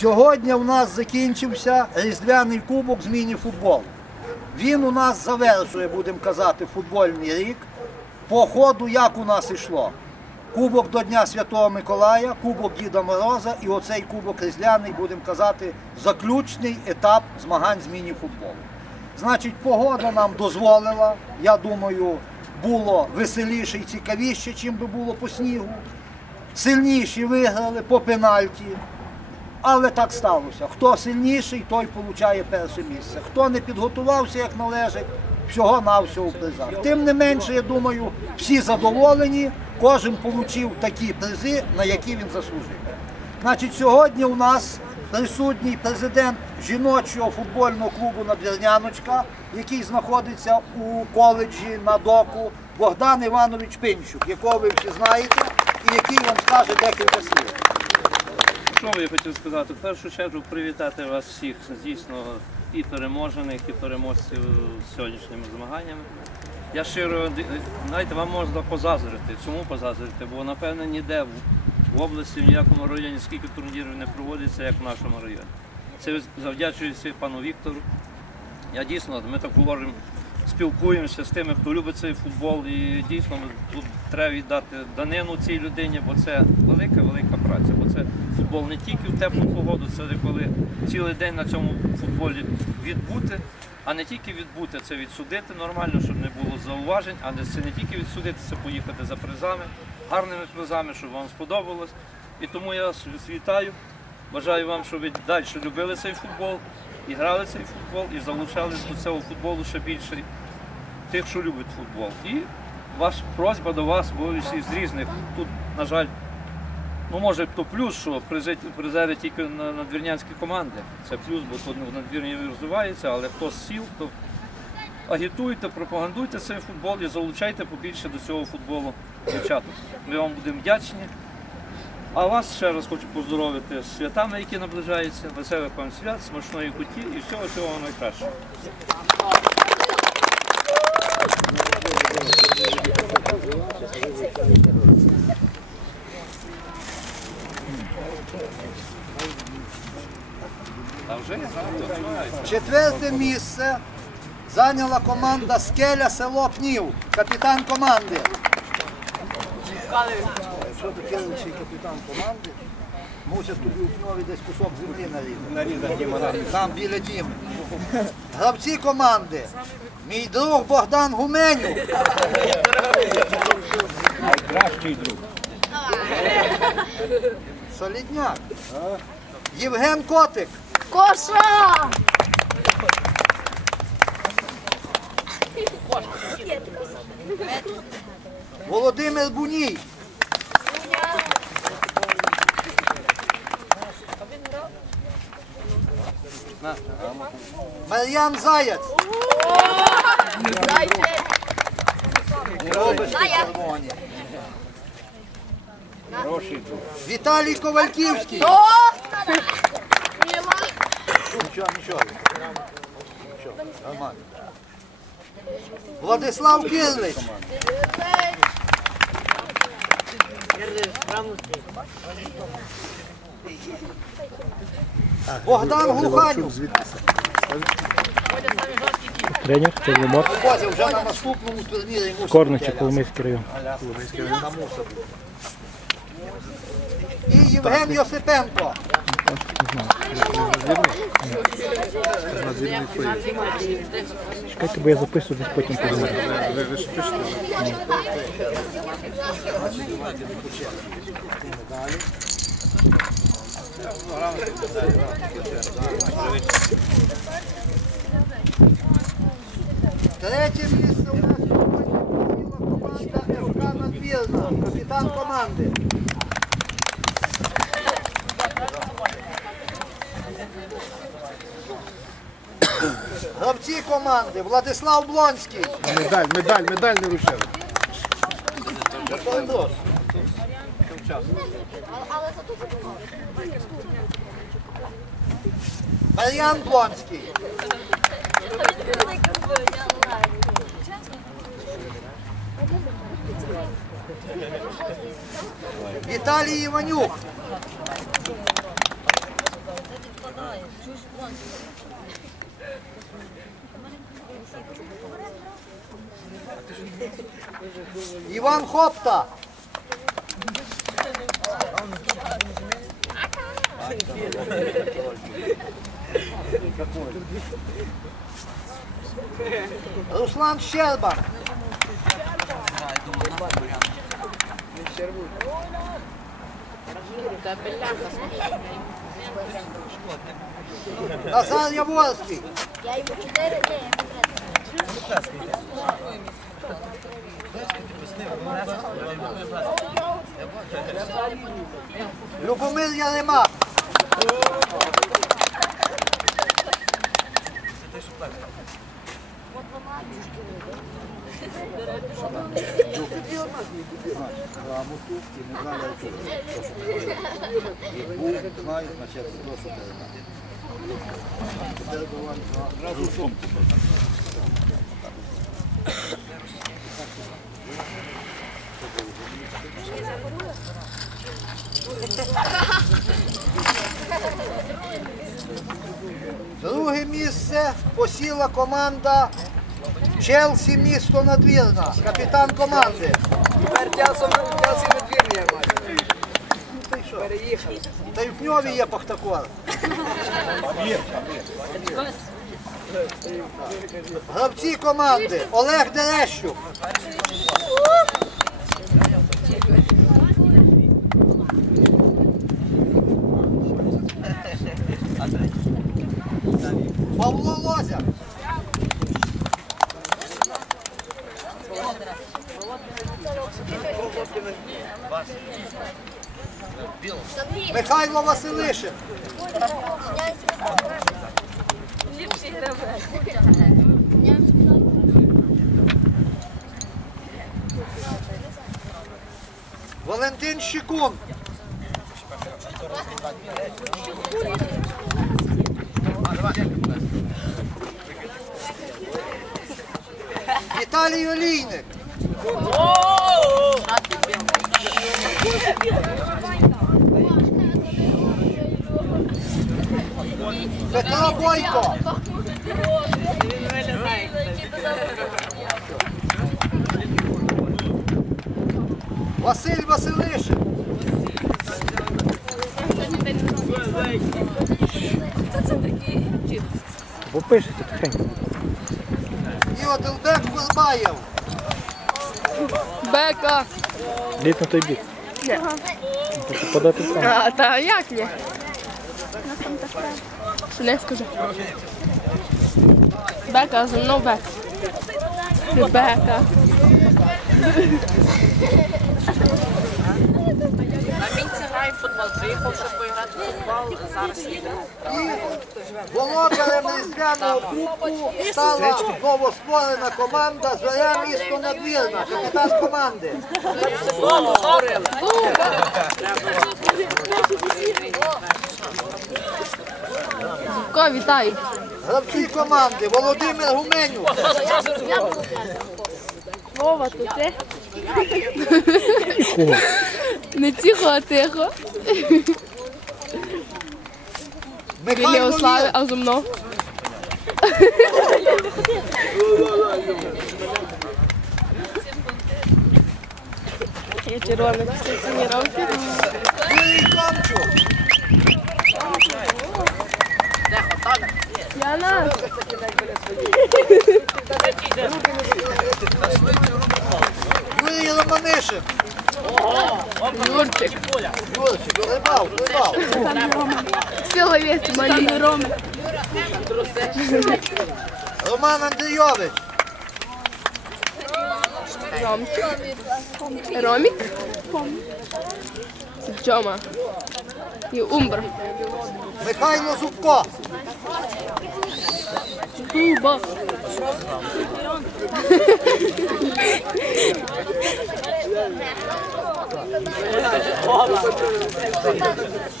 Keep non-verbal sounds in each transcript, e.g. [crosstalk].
Сьогодні у нас закінчився різдвяний кубок з міні-футболу. Він у нас завершує, будемо казати, футбольний рік. По ходу, як у нас йшло. Кубок до Дня Святого Миколая, Кубок Діда Мороза і оцей Кубок Різдвяний, будемо казати, заключний етап змагань з міні-футболу. Значить, погода нам дозволила, я думаю, було веселіше і цікавіше, чим би було по снігу. Сильніші виграли по пенальті. Але так сталося. Хто сильніший, той отримує перше місце. Хто не підготувався як належить, всього на всього приза. Тим не менше, я думаю, всі задоволені, кожен отримав такі призи, на які він заслужив. Значить, сьогодні у нас присутній президент жіночого футбольного клубу Надвірняночка, який знаходиться у коледжі на доку, Богдан Іванович Пинчук, якого ви всі знаєте, і який вам скаже декілька слів. Би я хотів сказати? В першу чергу привітати вас всіх, дійсно, і переможених, і переможців сьогоднішніми змаганнями. Я щиро, знаєте, вам можна позазрити. Чому позазрити? Бо, напевно, ніде в області, в ніякому районі, скільки турнірів не проводиться, як в нашому районі. Це завдячується пану Віктору. Я дійсно, ми так говоримо, спілкуємося з тими, хто любить цей футбол. І дійсно тут треба віддати данину цій людині, бо це велика, велика праця. Бо це футбол не тільки в теплу погоду, це коли цілий день на цьому футболі відбути, а не тільки відбути, це відсудити нормально, щоб не було зауважень, а це не тільки відсудити, це поїхати за призами, гарними призами, щоб вам сподобалось. І тому я вас вітаю. Бажаю вам, щоб ви далі любили цей футбол, і грали цей футбол, і залучались до цього футболу ще більше тих, що люблять футбол. І ваша просьба до вас, бо з різних. Тут, на жаль, ну може то плюс, що призери тільки на надвірнянські команди. Це плюс, бо тут надвірні розвивається, але хто з сіл, то агітуйте, пропагандуйте цей футбол і залучайте побільше до цього футболу дівчаток. Ми вам будемо вдячні. А вас ще раз хочу поздоровити з святами, які наближаються. Веселих вам свят, смачної куті і всього всього найкращого. Четверте місце зайняла команда Скеля село Пнів, капітан команди. Таке лише капітан команди? Мусять тобі у Пньові десь кусок землі нарізати. Там біля дім. Гравці команди. Мій друг Богдан Гуменюк. Найкращий друг. Солідняк. Євген Котик. Коша! Володимир Буній. Мар'ян друг. Віталій Ковальківський. Нічого, нічого. Владислав Кирлич. Богдан Глуханюк. Тренер Чорномор, вже на наступному турнірі. Корничі. Коломийський район. І Євген Йосипенко. Чекайте, бо я записую десь потім поговорю. Третє місце у нас сьогодні команда ФК Надвірна, капітан команди. Гравці команди Владислав Блонський. Медаль, медаль, медаль не вручили. Мар'ян Блонський. Віталій Іванюк. Іван Хопта. Руслан Щерба. Назар Яворський. Я йому 4 дні. Любомир Ярема. Друге [laughs] місце посіла команда Челсі місто Надвірна. Капітан команди. Тепер часом часом надвір'я маю. Переїхали. Та й в Пньові є Пахтакор. Гравці команди Олег Дерещук. Михайло Василишин. Валентин Щекун. Віталій Олійник. Петро Бойко. Василь Василишин. Бо пишете тихенько. І Одилбек Курбаєв. Бека. Лід на той бік. Ні. Подати сам. А, та як ні? За мною бека. Ти Бека. На мінці грає в футбол. Приїхав, щоб поіграти в футбол. Зараз їде. Володарем різдвяного кубку стала новостворена команда Зоря місто Надвірна. Капітан команди. Ко, вітаю. Гравці команди Володимир Гуменюк. Вова, то ти? Не тихо, а тихо. Біля Михайло Ослави, а зо мною. Я червоний після тренування. Юрій Комчук. Яна. Юрій Романишин. Юрчик. Юрчик, рибав, рибав. Силовець, малий Рома. Роман Андрійович. Ромчик. Ромік. Джома. І Умбр. Михайло Зубко. Буба.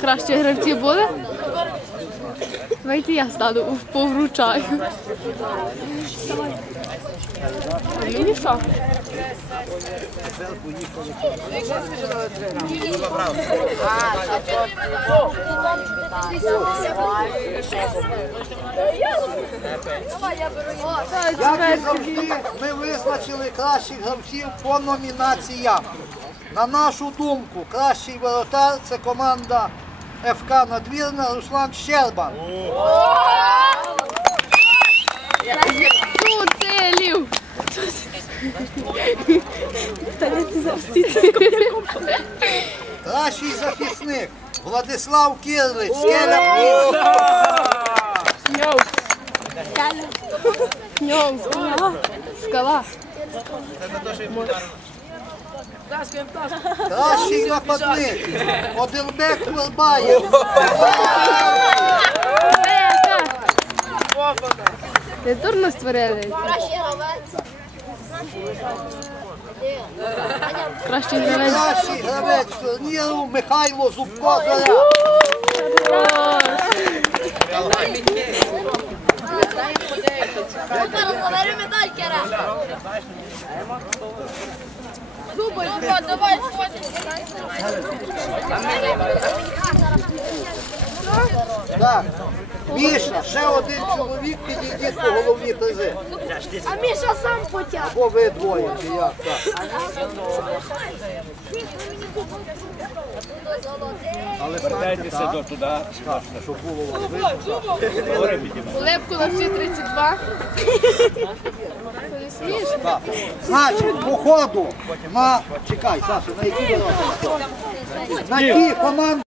Кращі гравці були? Давайте я стану повручаю. Ми визначили кращих гравців по номінаціям. На нашу думку, кращий воротар це команда ФК Надвірна Руслан Щербан. Кращий захисник Владислав Пліс. Ньов! Ньов! Скала! Кращий нападник Одилбек Курбаєв. Ти дурно створили. Кращий гравець. Кращий гравець турніру Михайло Зубко Зоря. Бери медаль, Кера. Зубы, давай, Так. Міша, ще один чоловік підійдіть по головні призи. А Міша сам потяг. Або ви двоє, чи як так. Але Вертайтеся до туди. щоб було вас видно. Улепку на всі 32. Ти? Так. Значить, по ходу на... Чекай, Саша, на які? На ті команди.